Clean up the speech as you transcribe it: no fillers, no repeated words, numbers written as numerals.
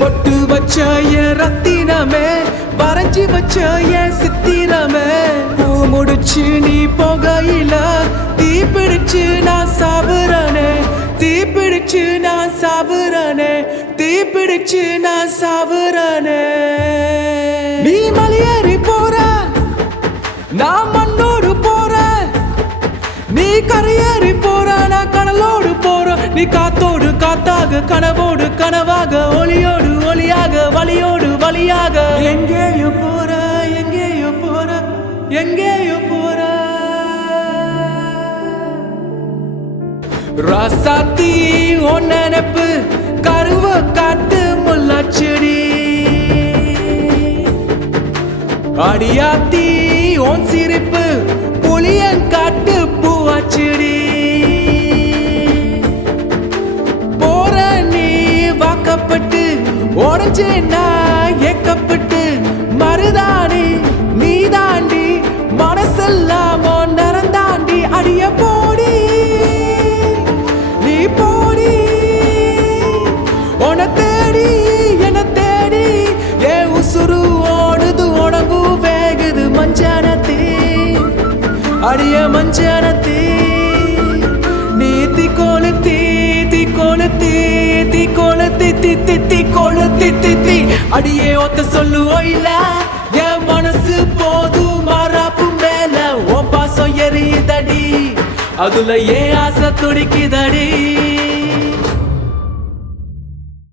பொட்டு வச்ச என் ரத்தினமே, வரைஞ்சி வச்ச என் சித்திரமே, பூ முடிச்சு நீ போகையில தீ பிடிச்சு நான் சாவுறனே, தீ பிடிச்சு நான் சாவுறனே, தீ பிடிச்சு நான் சாவுறனே. நீ மலையேறி போற, நான் மண்ணோடு போற, நீ கரையேறி போற, நான் கடலோடு போற, நீ காத்தோடு காத்தாக, கனவோடு கனவாக, ஒளியோடு ஒளியாக, வலியோடு வலியாக. எங்கேயோ போற, எங்கேயோ போற, எங்கேயோ போற. ராசாத்தி உன் நினைப்பு கருவ காட்டு முல்லாச்செடி, அடியாத்தி உன் சிரிப்பு புளியங்காட்டு பூவாச்செடி. போற நீ வாக்கப்பட்டு உடஞ்சே நான் ஏக்கப்பட்டு, மருதாணி நீ தாண்டி மனசெல்லாம் நிறந்தாண்டி. அடிய போடி நீ போடி, உன தேடி என தேடி ஏ உசுறு ஓடுது உணங்கு வேகுது மஞ்சனத்தி, அடிய மஞ்சனத்தி. நீ தீக்கொளுத்தி தீக்கொளுத்தி தீக்கொளுத்தி தி தீக்கொளுத்தி தி. அடியே ஒத்த சொல்லுவோயில என் மனசு போதும் மரப்பு மேல ஓ பாசம் எரியுதடி, அதுல ஏன் ஆசை துடிக்குதடி.